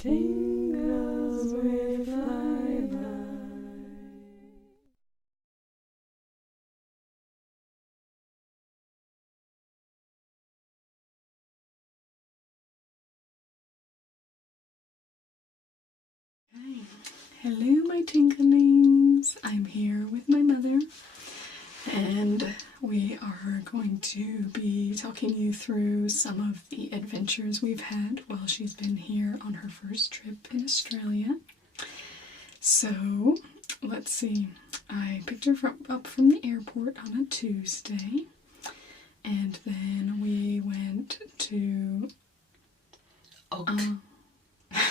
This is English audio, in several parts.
Tingles with flyby. Okay. Hello, my tinklings. I'm here with my mother, and we are going to be talking you through some of the adventures we've had while she's been here on her first trip in Australia. So, let's see. I picked her up from the airport on a Tuesday, and then we went to...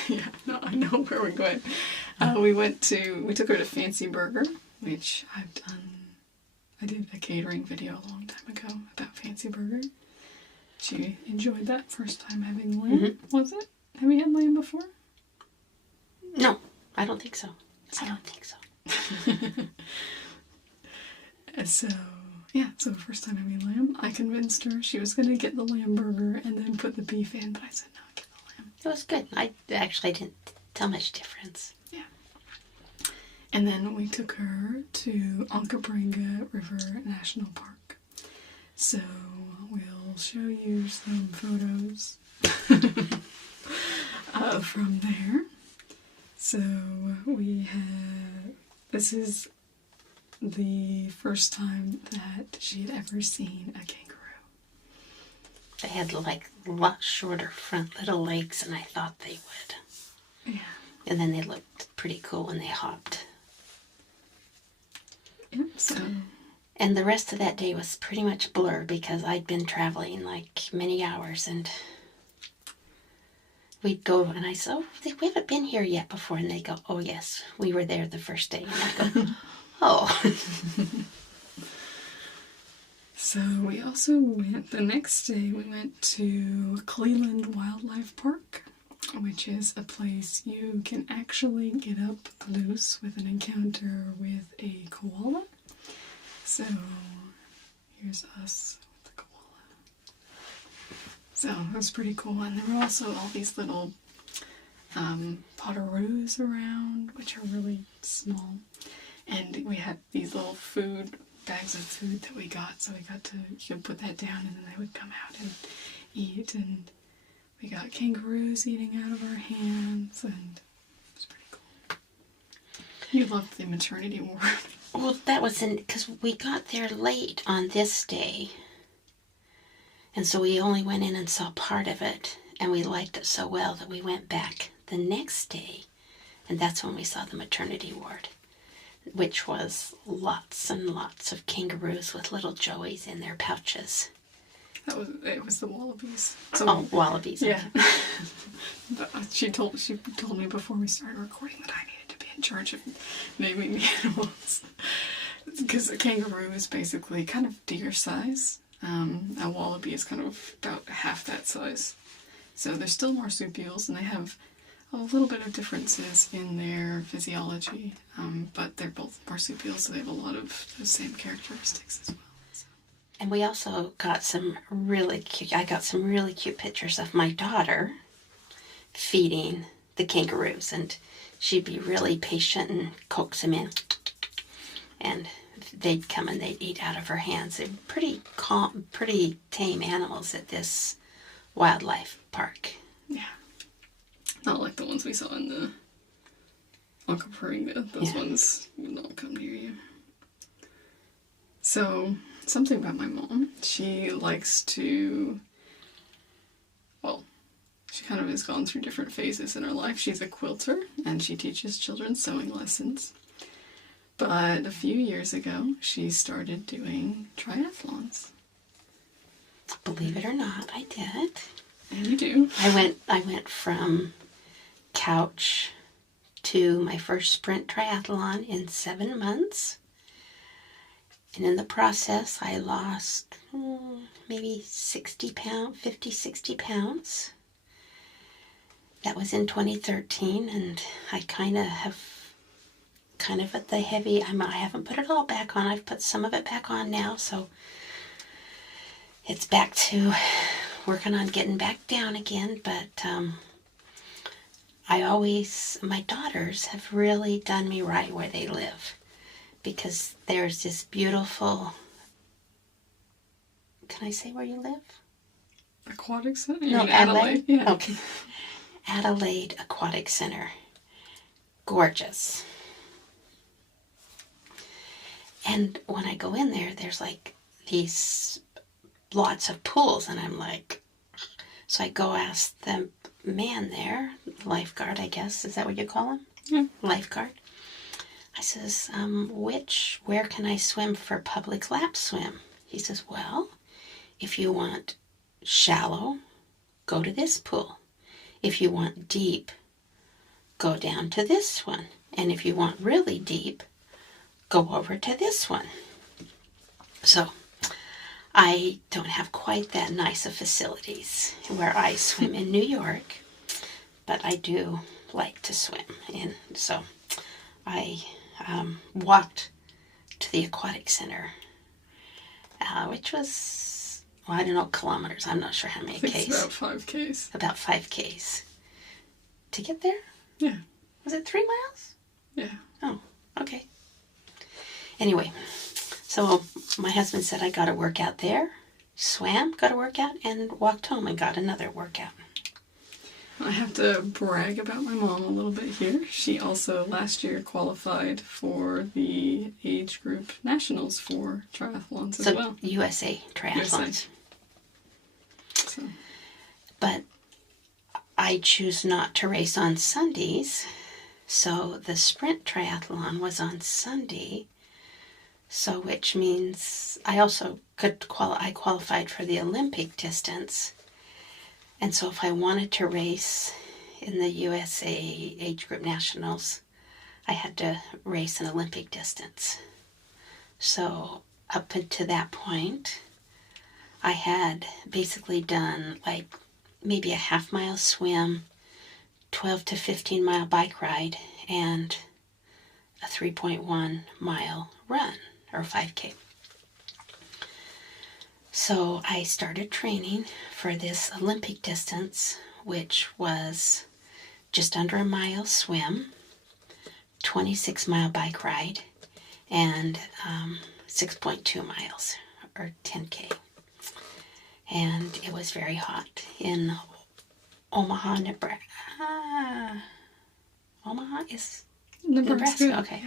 yeah, no, I know where we're going. We took her to Fancy Burger, which I did a catering video a long time ago about Fancy Burger. She enjoyed that first time having lamb, was it? Have you had lamb before? No, I don't think so. So first time having lamb, I convinced her she was going to get the lamb burger and then put the beef in, but I said, no, get the lamb. It was good. I didn't tell much difference. Yeah. And then we took her to Onkaparinga River National Park. So we'll show you some photos from there. So this is the first time that she had ever seen a kangaroo. They had like a lot shorter front little legs than I thought they would. Yeah. And then they looked pretty cool when they hopped. Yep, so... And the rest of that day was pretty much blur because I'd been traveling like many hours, and we'd go and I said, oh, we haven't been here yet before. And they go, oh yes, we were there the first day. And I go, oh. So we also the next day we went to Cleland Wildlife Park, which is a place you can actually get up close with an encounter with a koala. So here's us with the koala. So it was pretty cool. And there were also all these little potoroos around, which are really small. And we had these little bags of food that we got. So you could put that down and then they would come out and eat. And we got kangaroos eating out of our hands, and it was pretty cool. You loved the maternity ward. Well, that was because we got there late on this day. And so we only went in and saw part of it. And we liked it so well that we went back the next day. And that's when we saw the maternity ward, which was lots and lots of kangaroos with little joeys in their pouches. It was the wallabies. So, wallabies. Yeah. She told me before we started recording that I needed to be in charge of naming the animals. Because a kangaroo is basically kind of deer size. A wallaby is kind of about half that size. So they're still marsupials, and they have a little bit of differences in their physiology. But they're both marsupials, so they have a lot of those same characteristics as well. And we also got I got some really cute pictures of my daughter feeding the kangaroos, and she'd be really patient and coax them in, and they'd come and they'd eat out of her hands. They're pretty calm, pretty tame animals at this wildlife park. Yeah. Not like the ones we saw in the Aquatic. Those ones will not come near you. So, something about my mom. She likes to... Well, she kind of has gone through different phases in her life. She's a quilter, and she teaches children sewing lessons. But a few years ago, she started doing triathlons. Believe it or not, I did. And you do. I went from couch to my first sprint triathlon in 7 months. And in the process, I lost maybe 60 pounds. That was in 2013, and I kind of at the heavy, I haven't put it all back on. I've put some of it back on now, so it's back to working on getting back down again, but my daughters have really done me right where they live, because there's this beautiful, can I say where you live? Aquatic Center? No, Adelaide. Yeah. Okay. Adelaide Aquatic Center. Gorgeous. And when I go in there, there's like these lots of pools, and I'm like, so I go ask the man there, lifeguard, I guess, is that what you call him? Yeah. Lifeguard. I says, where can I swim for public lap swim? He says, well, if you want shallow, go to this pool. If you want deep, go down to this one. And if you want really deep, go over to this one. So I don't have quite that nice of facilities where I swim in New York, but I do like to swim. And so I walked to the Aquatic Center, which was, well, I don't know, kilometers. I'm not sure how many Ks. It's about 5 Ks. About 5 Ks. To get there? Yeah. Was it 3 miles? Yeah. Oh, okay. Anyway, so my husband said I got a workout there, swam, got a workout, and walked home and got another workout. I have to brag about my mom a little bit here. She also last year qualified for the age group nationals for triathlons as well. USA triathlons. USA. So. But I choose not to race on Sundays, so the sprint triathlon was on Sunday. So which means I also I qualified for the Olympic distance. And so if I wanted to race in the USA age group nationals, I had to race an Olympic distance. So up until that point, I had basically done like maybe a half-mile swim, 12 to 15 mile bike ride, and a 3.1 mile run, or 5K. So I started training for this Olympic distance, which was just under a mile swim, 26 mile bike ride, and 6.2 miles, or 10K. And it was very hot in Omaha, Nebraska. Omaha is Nebraska. Okay.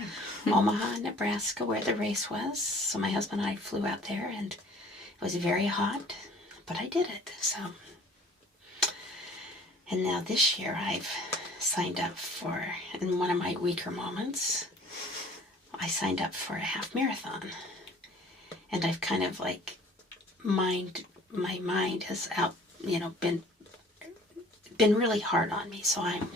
Yeah. Omaha, Nebraska, where the race was. So my husband and I flew out there, and it was very hot, but I did it. So, and now this year I've signed up for, in one of my weaker moments, I signed up for a half marathon. And I've kind of like my mind has been really hard on me. So I'm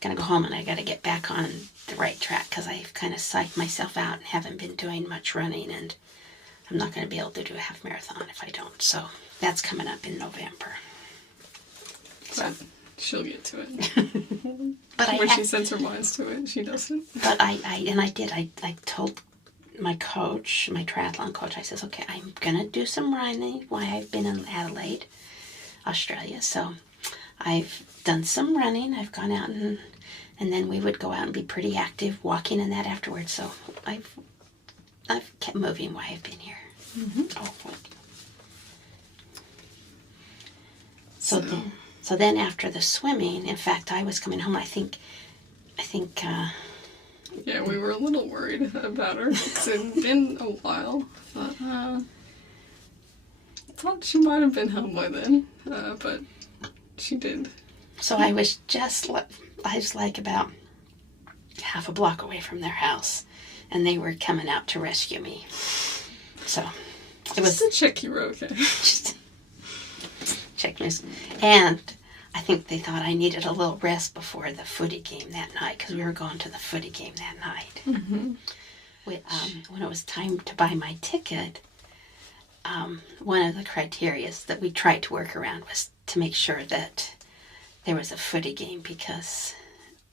going to go home and I got to get back on the right track, because I've kind of psyched myself out and haven't been doing much running, and I'm not going to be able to do a half marathon if I don't. So that's coming up in November. So she'll get to it. But when she sets her minds to it, she doesn't. But I told my coach, my triathlon coach, I says, okay, I'm going to do some running while I've been in Adelaide, Australia. So I've done some running. I've gone out and then we would go out and be pretty active, walking and that afterwards. So I've kept moving while I've been here. Mm-hmm. Oh. So then after the swimming, in fact, I was coming home. I think. Yeah, we were a little worried about her. It's been a while. I thought she might have been home by then, but she did. So I was like about half a block away from their house, and they were coming out to rescue me. So it was to check you were okay. Just check me. And I think they thought I needed a little rest before the footy game that night, because we were going to the footy game that night. Mm-hmm. When it was time to buy my ticket, one of the criteria that we tried to work around was to make sure that there was a footy game, because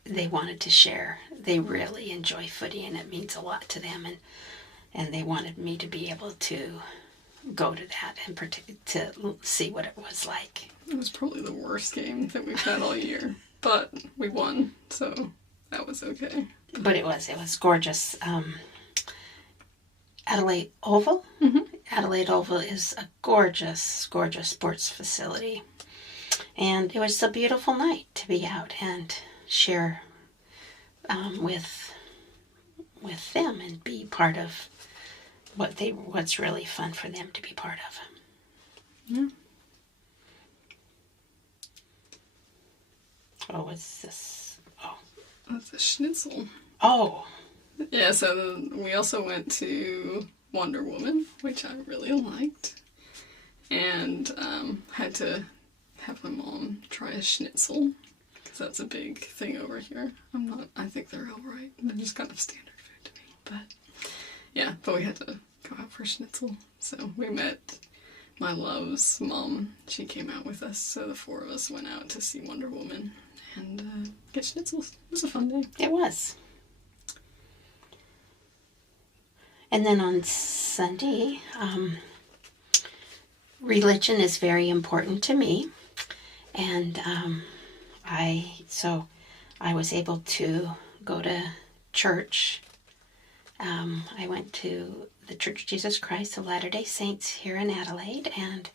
they wanted to share. They really enjoy footy, and it means a lot to them, and they wanted me to be able to go to that and to see what it was like. It was probably the worst game that we've had all year. but we won, so that was okay. But it was gorgeous. Adelaide Oval. Mm-hmm. Adelaide Oval is a gorgeous, gorgeous sports facility. And it was a beautiful night to be out and share with them and be part of what's really fun for them to be part of. Yeah. Oh, what's this? Oh. That's a schnitzel. Oh. Yeah, so we also went to Wonder Woman, which I really liked. And had to have my mom try a schnitzel, because that's a big thing over here. I think they're alright. They're just kind of standard food to me. But yeah, but we had to go out for schnitzel. So we met my love's mom. She came out with us, so the four of us went out to see Wonder Woman and get schnitzels. It was a fun day. It was. And then on Sunday, religion is very important to me. And I was able to go to church. I went to the Church of Jesus Christ of Latter-day Saints here in Adelaide, and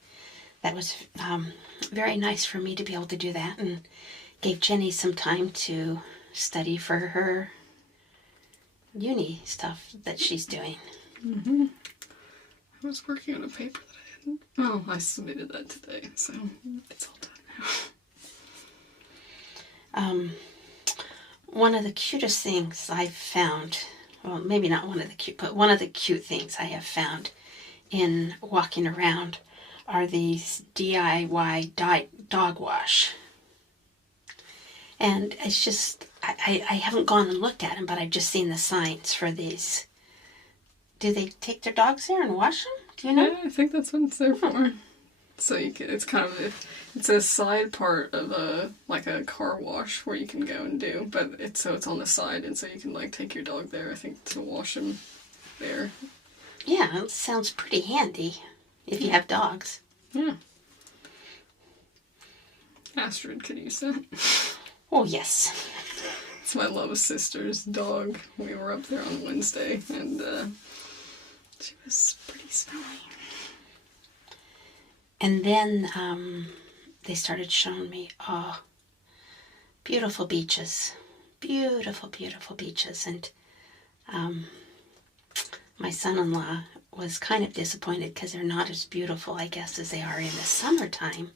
that was very nice for me to be able to do that, and gave Jenny some time to study for her uni stuff that she's doing. Mm-hmm. I was working on a paper that I hadn't. Well, I submitted that today, so it's all done now. One of the cutest things I've found, well, maybe not one of the cute, but one of the cute things I have found in walking around are these DIY dog wash. And it's just, I haven't gone and looked at them, but I've just seen the signs for these. Do they take their dogs there and wash them? Do you know? Yeah, I think that's what it's there for. So it's kind of it's a side part of a car wash where you can go and do, but it's on the side, and so you can take your dog there, I think, to wash him there. Yeah, it sounds pretty handy if you have dogs. Yeah. Astrid could use that. Oh, yes. It's my love sister's dog. We were up there on Wednesday, and she was pretty smelly. And then they started showing me, beautiful beaches. Beautiful, beautiful beaches. And my son-in-law was kind of disappointed because they're not as beautiful, I guess, as they are in the summertime.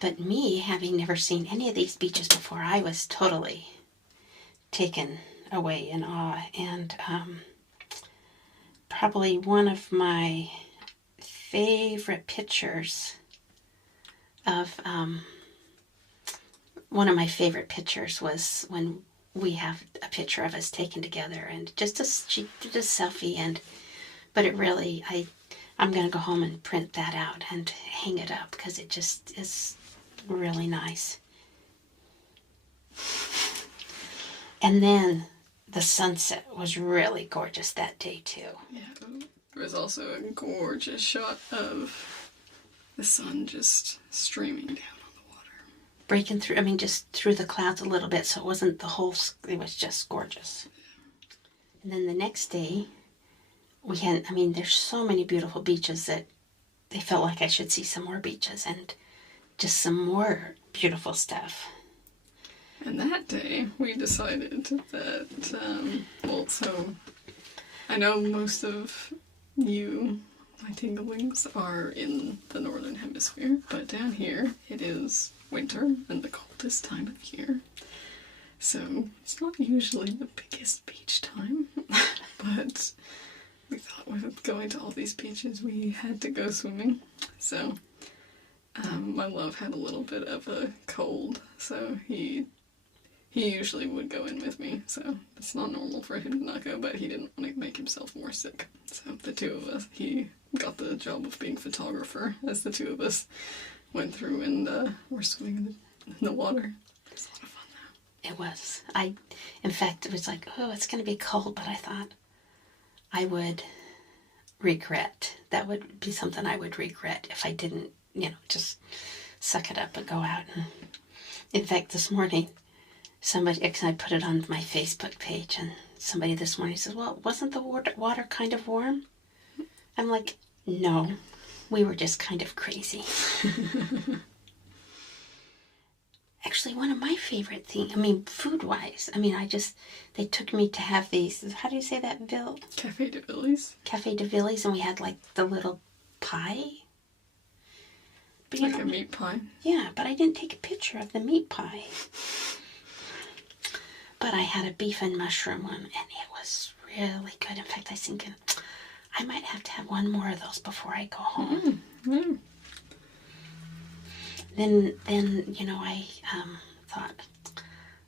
But me, having never seen any of these beaches before, I was totally taken away in awe. And probably one of my favorite pictures was when we have a picture of us taken together, and she did a selfie, but it really, I'm going to go home and print that out and hang it up because it just is really nice. And then the sunset was really gorgeous that day too. Yeah, there was also a gorgeous shot of the sun just streaming down on the water. Breaking through, just through the clouds a little bit, so it wasn't the whole, it was just gorgeous. And then the next day, there's so many beautiful beaches that they felt like I should see some more beaches and just some more beautiful stuff. And that day, we decided that, so I know most of you, my tinglings, are in the northern hemisphere, but down here it is winter and the coldest time of year. So it's not usually the biggest beach time, but we thought with going to all these beaches we had to go swimming. So my love had a little bit of a cold, so he usually would go in with me, so it's not normal for him to not go, but he didn't want to make himself more sick. So the two of us, he got the job of being photographer as the two of us went through and were swimming in the water. It was a lot of fun though. It was. In fact, it was like, it's going to be cold, but I thought I would regret. That would be something I would regret if I didn't, just suck it up and go out and In fact, this morning, somebody, I put it on my Facebook page, and somebody this morning says, well, wasn't the water kind of warm? I'm like, no, we were just kind of crazy. Actually, one of my favorite things, food-wise, they took me to have these, how do you say that, Bill? Cafe de Villiers. Cafe de Villiers, and we had, like, the little pie. But, like a meat pie. Yeah, but I didn't take a picture of the meat pie. But I had a beef and mushroom one, and it was really good. In fact, I was thinking I might have to have one more of those before I go home. Mm-hmm. Then I thought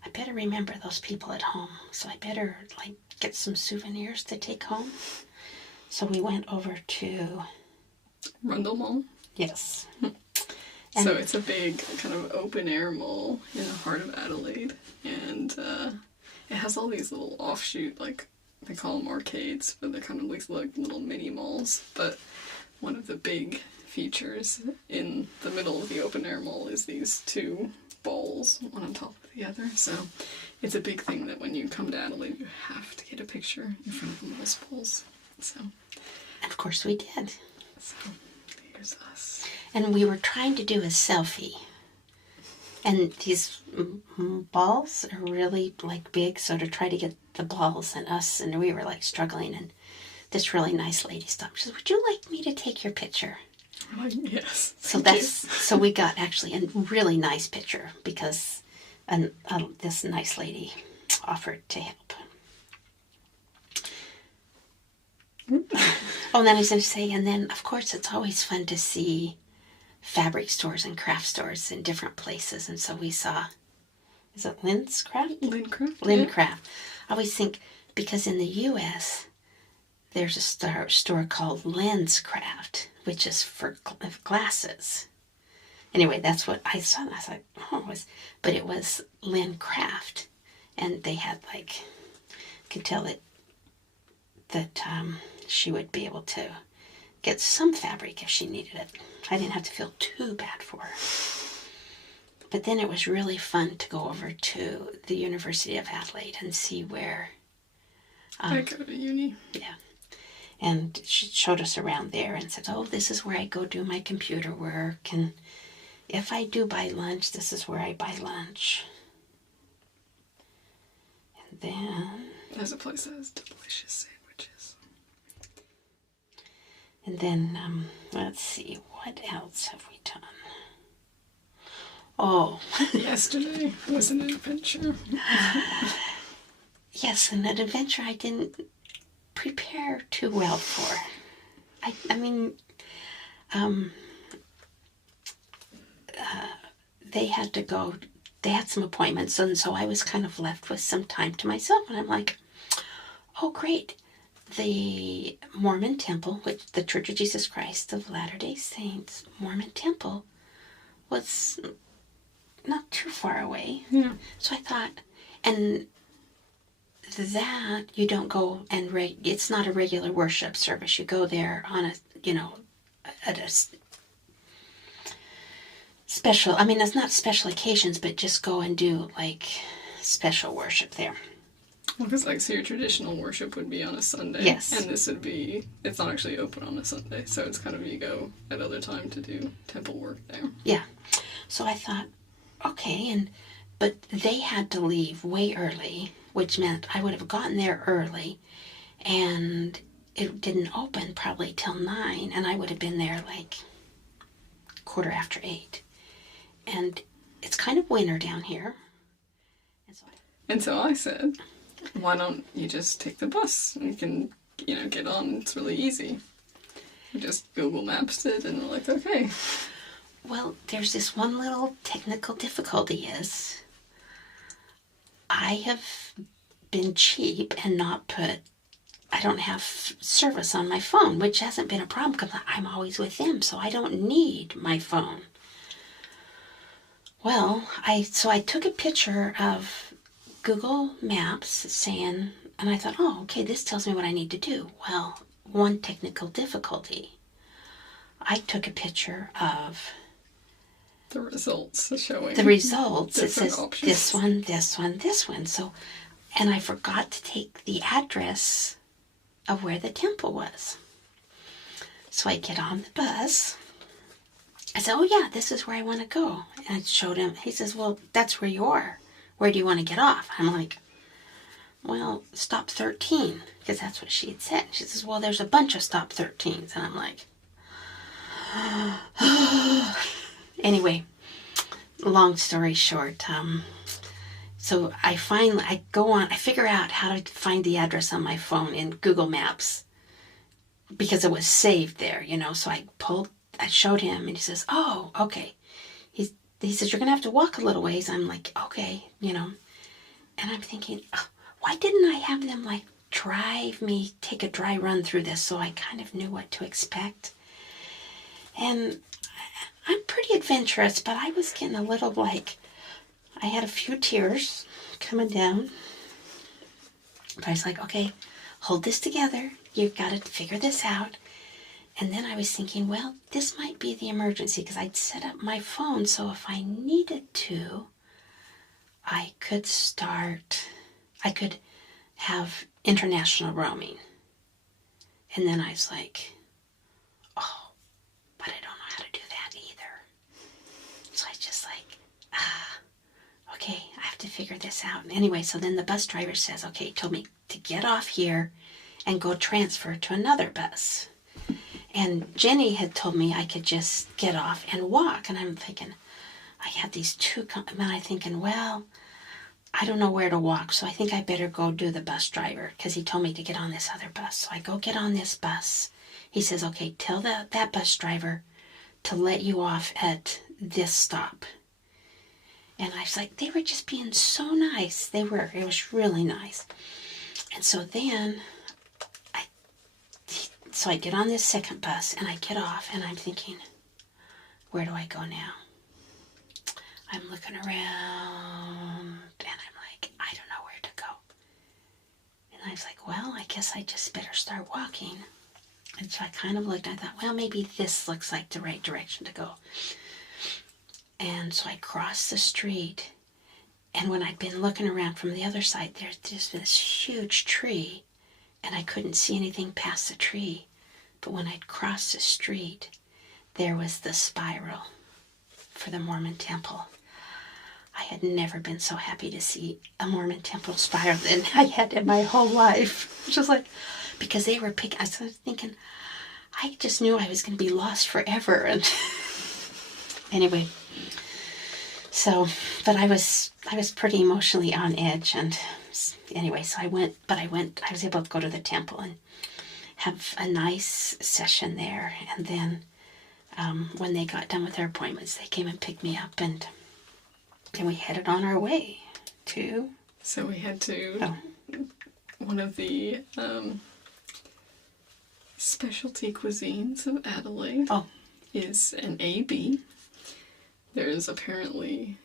I better remember those people at home, so I better get some souvenirs to take home. So we went over to Rundle Mall. Yes. So it's a big kind of open air mall in the heart of Adelaide, and it has all these little offshoot, like they call them arcades, but they're kind of like little mini malls. But one of the big features in the middle of the open air mall is these two bowls, one on top of the other. So it's a big thing that when you come to Adelaide, you have to get a picture in front of those bowls. So, and of course we did. So here's us. And we were trying to do a selfie. And these balls are really big, so to try to get the balls and us, and we were struggling, and this really nice lady stopped. She said, would you like me to take your picture? I'm like, yes. So we got actually a really nice picture because this nice lady offered to help. Oh, and then I was going to say, and then of course it's always fun to see fabric stores and craft stores in different places. And so we saw, is it Lynn's Craft? Lynn Craft. Lynn Craft. I always think, because in the U.S., there's a store called Lynn's Craft, which is for glasses. Anyway, that's what I saw. And I was like, oh, but it was Lynn Craft. And they had could tell that she would be able to get some fabric if she needed it. I didn't have to feel too bad for her. But then it was really fun to go over to the University of Adelaide and see where I go to uni. Yeah. And she showed us around there and said, oh, this is where I go do my computer work. And if I do buy lunch, this is where I buy lunch. And then there's a place that has delicious sandwiches. And then, let's see, what else have we done? Oh. Yesterday was an adventure. Yes, and an adventure I didn't prepare too well for. They had to go, they had some appointments, and so I was kind of left with some time to myself, and I'm like, oh, great. The Mormon Temple, which the Church of Jesus Christ of Latter-day Saints, Mormon Temple, was not too far away. Yeah. So I thought, and that you don't go and it's not a regular worship service. You go there on at a special, it's not special occasions, but just go and do special worship there. Well, because so your traditional worship would be on a Sunday. Yes. And this would be, it's not actually open on a Sunday, so it's kind of you go at other time to do temple work there. Yeah. So I thought, okay, but they had to leave way early, which meant I would have gotten there early, and it didn't open probably till 9, and I would have been there 8:15. And it's kind of winter down here. And so I said, why don't you just take the bus? You can, get on. It's really easy. You just Google Maps it, and they're like, okay. Well, there's this one little technical difficulty is I have been cheap and I don't have service on my phone, which hasn't been a problem because I'm always with them, so I don't need my phone. Well, I took a picture of Google Maps saying, and I thought, oh, okay, this tells me what I need to do. Well, one technical difficulty. I took a picture of the results showing. The results, it says options. this one, this one, this one. So, and I forgot to take the address of where the temple was. So I get on the bus. I said, oh yeah, this is where I want to go. And I showed him. He says, well, that's where you are. Where do you want to get off? I'm like, well, stop 13, because that's what she had said. She says, well, there's a bunch of stop 13s. And I'm like, anyway, long story short, so I figure out how to find the address on my phone in Google Maps, because it was saved there, so I showed him, and he says, oh, okay. He says, you're going to have to walk a little ways. I'm like, okay, and I'm thinking, oh, why didn't I have them take a dry run through this so I kind of knew what to expect? And I'm pretty adventurous, but I was getting a little I had a few tears coming down. But I was like, okay, hold this together. You've got to figure this out. And then I was thinking, well, this might be the emergency, because I'd set up my phone so if I needed to, I could have international roaming. And then I was like, oh, but I don't know how to do that either. So I just okay, I have to figure this out. And anyway, so then the bus driver says, okay, he told me to get off here and go transfer to another bus. And Jenny had told me I could just get off and walk. And I'm thinking, I had these two, and I'm thinking, well, I don't know where to walk, so I think I better go do the bus driver, because he told me to get on this other bus. So I go get on this bus. He says, okay, tell that bus driver to let you off at this stop. And I was like, they were just being so nice. It was really nice. And so then I get on this second bus, and I get off, and I'm thinking, where do I go now? I'm looking around, and I'm like, I don't know where to go. And I was like, well, I guess I just better start walking. And so I kind of looked, and I thought, well, maybe this looks like the right direction to go. And so I crossed the street, and when I'd been looking around from the other side, there's just this huge tree, and I couldn't see anything past the tree. But when I'd crossed the street, there was the spiral for the Mormon Temple. I had never been so happy to see a Mormon Temple spiral than I had in my whole life. Just because they were picking, I started thinking, I just knew I was going to be lost forever. And anyway, but I was pretty emotionally on edge. And anyway, so I was able to go to the temple and have a nice session there. And then when they got done with their appointments, they came and picked me up, and we headed on our way to... So we had to... One of the specialty cuisines of Adelaide is an AB. There's apparently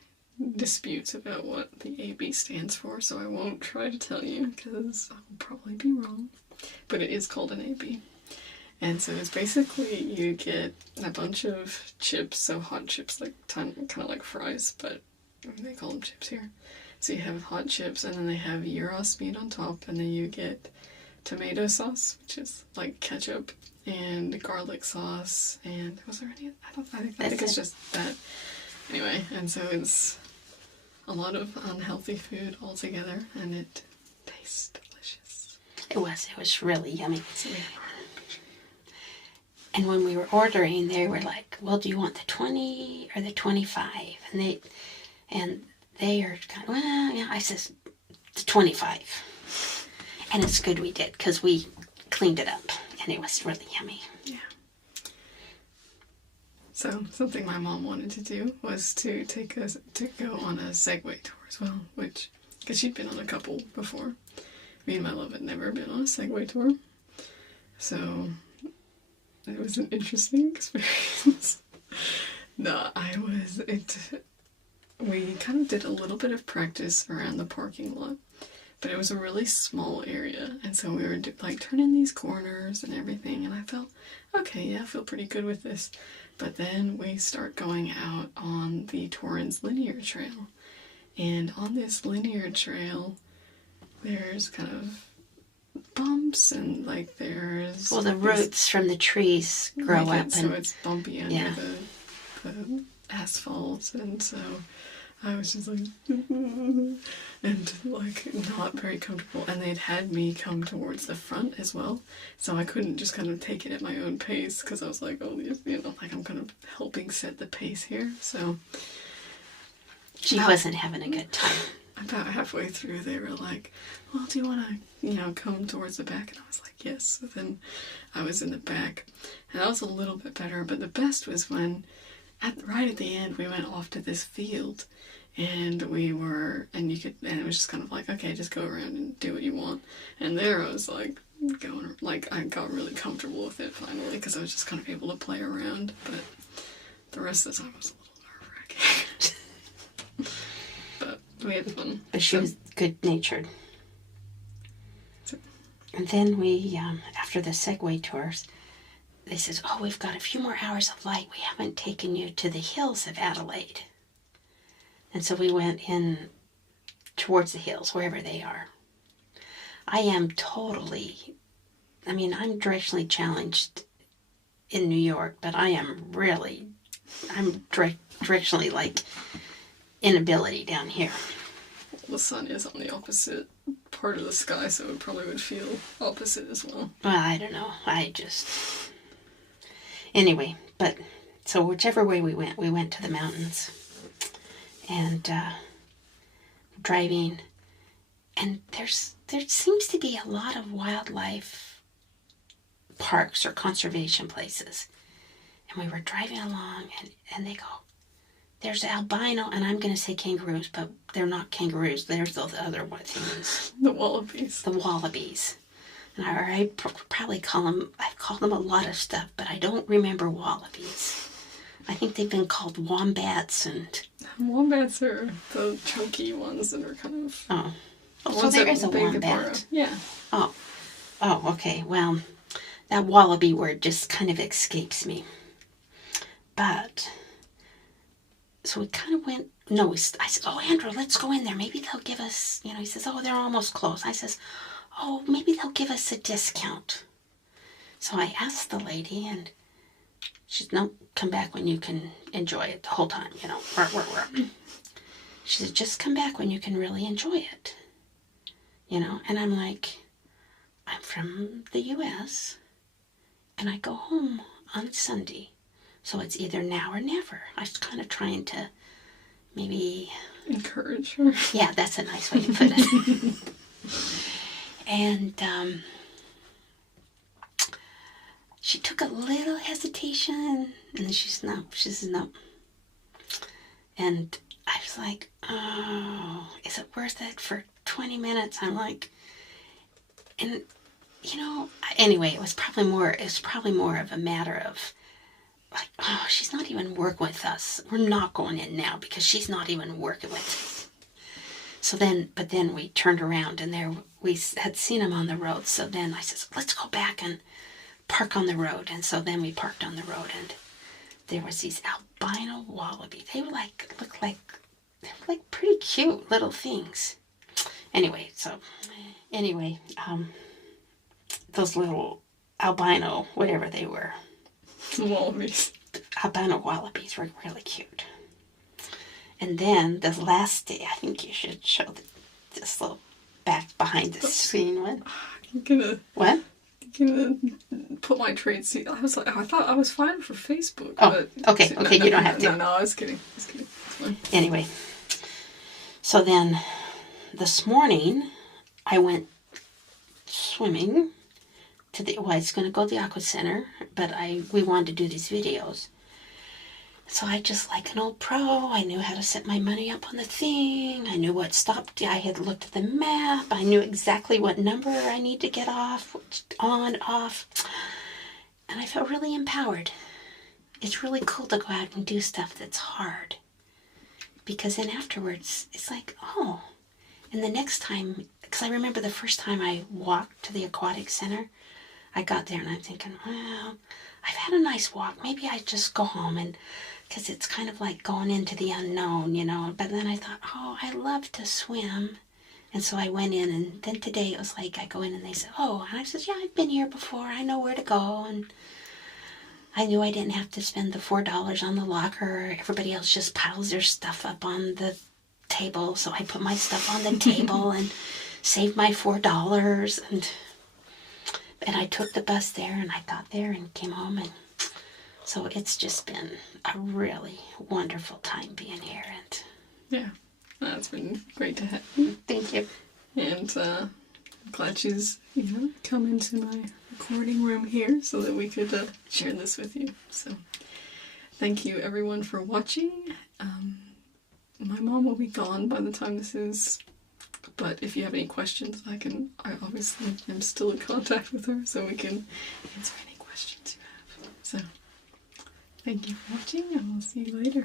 disputes about what the AB stands for, so I won't try to tell you, because I'll probably be wrong. But it is called an AB. And so it's basically, you get a bunch of chips, so hot chips, kind of like fries, but they call them chips here. So you have hot chips, and then they have gyros meat on top, and then you get tomato sauce, which is like ketchup, and garlic sauce, and was there any? I think it's just that. Anyway, and so it's a lot of unhealthy food altogether, and it tastes delicious. It was really yummy. So and when we were ordering, they were like, well, do you want the 20 or the 25? And they are kind of, well, yeah, I says, the 25. And it's good we did, because we cleaned it up, and it was really yummy. Yeah. So something my mom wanted to do was to go on a Segway Tour as well, because she'd been on a couple before. Me and my love had never been on a Segway Tour. So it was an interesting experience. We kind of did a little bit of practice around the parking lot, but it was a really small area, and so we were turning these corners and everything, and I felt, okay, yeah, I feel pretty good with this. But then we start going out on the Torrens Linear Trail. And on this linear trail, there's kind of bumps and like there's... Well, the roots from the trees grow up. And so it's bumpy under the asphalt. And so I was just like... and like not very comfortable. And they'd had me come towards the front as well. So I couldn't just kind of take it at my own pace because I was like, oh, like I'm kind of helping set the pace here. So... She wasn't having a good time. About halfway through, they were like, well, do you want to, come towards the back? And I was like, yes. So then I was in the back. And that was a little bit better. But the best was when, right at the end, we went off to this field. And and it was just kind of like, okay, just go around and do what you want. And there I was like, I got really comfortable with it finally because I was just kind of able to play around. But the rest of the time was a little nerve-wracking. But we had fun. But she was good-natured. And then we, after the Segway tours, they says, oh, we've got a few more hours of light. We haven't taken you to the hills of Adelaide. And so we went in towards the hills, wherever they are. I'm directionally challenged in New York, but I'm directionally like inability down here. The sun is on the opposite part of the sky, so it probably would feel opposite as well. Well, I don't know. Anyway, but so whichever way we went to the mountains and driving, and there seems to be a lot of wildlife parks or conservation places. And we were driving along, and they go, there's albino, and I'm going to say kangaroos, but they're not kangaroos. There's those other things. The wallabies. The wallabies. And I probably call them, I've called them a lot of stuff, but I don't remember wallabies. I think they've been called wombats and... Wombats are the chunky ones that are kind of... Oh. So there is a wombat. Yeah. Oh, okay. Well, that wallaby word just kind of escapes me. But... So we kind of went, I said, oh, Andrew, let's go in there. Maybe they'll give us, he says, oh, they're almost closed. I says, oh, maybe they'll give us a discount. So I asked the lady, and she said, no, come back when you can enjoy it the whole time, She said, just come back when you can really enjoy it. And I'm like, I'm from the U.S., and I go home on Sunday. So it's either now or never. I was kind of trying to maybe... encourage her. Yeah, that's a nice way to put it. And she took a little hesitation, and then she says no. And I was like, oh, is it worth it for 20 minutes? I'm like, and anyway, it was probably more of a matter of like, oh, she's not even working with us. We're not going in now because she's not even working with us. So then we turned around, and there we had seen him on the road. So then I said, let's go back and park on the road. And so then we parked on the road, and there was these albino wallaby. They were looked like pretty cute little things. Anyway, those little albino, whatever they were. Wallabies. Albino wallabies were really cute. And then the last day, I think you should show this little back behind the screen one. You're gonna... What? You're gonna put my trade seat. I was like, I thought I was fine for Facebook. Oh, but okay, you don't have to. No, I was kidding. It's fine. Anyway, so then this morning, I went swimming to I was going to go to the Aqua Center, but we wanted to do these videos. So I just, like an old pro, I knew how to set my money up on the thing. I knew what stopped. I had looked at the map. I knew exactly what number I need to get off, on, off. And I felt really empowered. It's really cool to go out and do stuff that's hard. Because then afterwards, it's like, oh. And the next time, because I remember the first time I walked to the Aquatic Center, I got there and I'm thinking, well, I've had a nice walk. Maybe I just go home, and because it's kind of like going into the unknown, you know. But then I thought, oh, I love to swim. And so I went in, and then today it was like I go in and they said, oh, and I said, yeah, I've been here before. I know where to go. And I knew I didn't have to spend the $4 on the locker. Everybody else just piles their stuff up on the table. So I put my stuff on the table and saved my $4. And I took the bus there, and I got there and came home. And so it's just been a really wonderful time being here. And yeah, that's been great to have. Thank you. And I'm glad she's, come into my recording room here so that we could share this with you. So thank you everyone for watching. My mom will be gone by the time this is, but if you have any questions, I obviously am still in contact with her, so we can answer any questions you have. So thank you for watching, and we'll see you later.